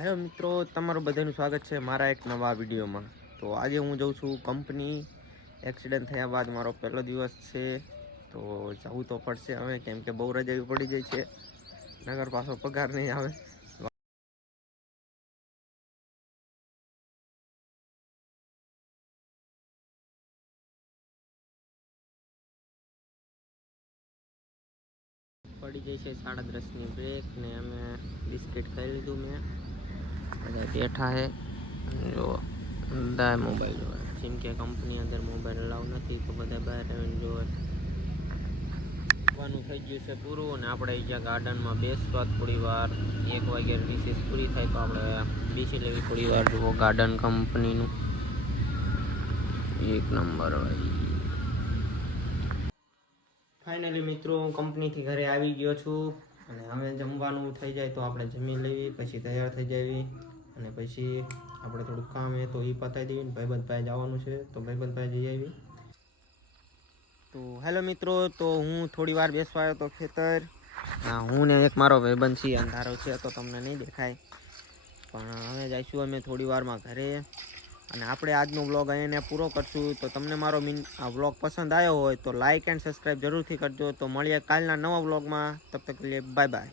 Hello મિત્રો, તમારું બધાનું સ્વાગત છે મારા એક નવા વિડીયોમાં। તો આજે હું જઉં છું કંપની। એક્સિડન્ટ થયા બાદ મારો પહેલો દિવસ છે, તો જવું તો પડશે હવે, કેમ કે બહુ રજા પડી ગઈ છે, નગર પાછો પગાર નહીં આવે। પડી ગઈ છે 10:30ની બ્રેક ને અમે બિસ્કિટ ખાઈ લીધું મેં, બધા બેઠા છે। જો બધા મોબાઈલ જોવે, જેમ કે કંપની અંદર મોબાઈલ અલાઉ નથી, તો બધા બહાર આવીને જોવે। જવાનું થઈ ગયું છે પૂરું, અને આપણે અહીંયા ગાર્ડનમાં બેસવા થોડી વાર, 1 વાગે રિસેસ પૂરી થાય તો આપણે બેસી લેવી થોડી વાર। જુઓ ગાર્ડન કંપનીનું એક નંબર ભાઈ। ફાઇનલી મિત્રો, હું કંપનીથી ઘરે આવી ગયો છું, અને હવે જમવાનું થઈ જાય તો આપણે જમી લેવી, પછી તૈયાર થઈ જવી, અને પછી આપણે થોડુંક કામ છે તો એ પતાવી દેવી ને ભાઈબંધ પાસે જવાનું છે તો ભાઈબંધ પાસે જઈ આવી। તો હેલો મિત્રો, તો હું થોડી વાર બેસવા આવ્યો તો ખેતર। હું ને એક મારો ભાઈબંધ છીએ, અંધારો છે તો તમને નહીં દેખાય, પણ હવે જઈશું અમે થોડી વારમાં ઘરે। અને આપણે આજનો વ્લોગ અહીંયા પૂરો કરશું। તો તમને મારો આ વ્લોગ પસંદ આવ્યો હોય તો લાઇક એન્ડ સબસ્ક્રાઈબ જરૂરથી કરજો। તો મળીએ કાલના નવા વ્લોગમાં, તબ તક કે લીએ બાય બાય।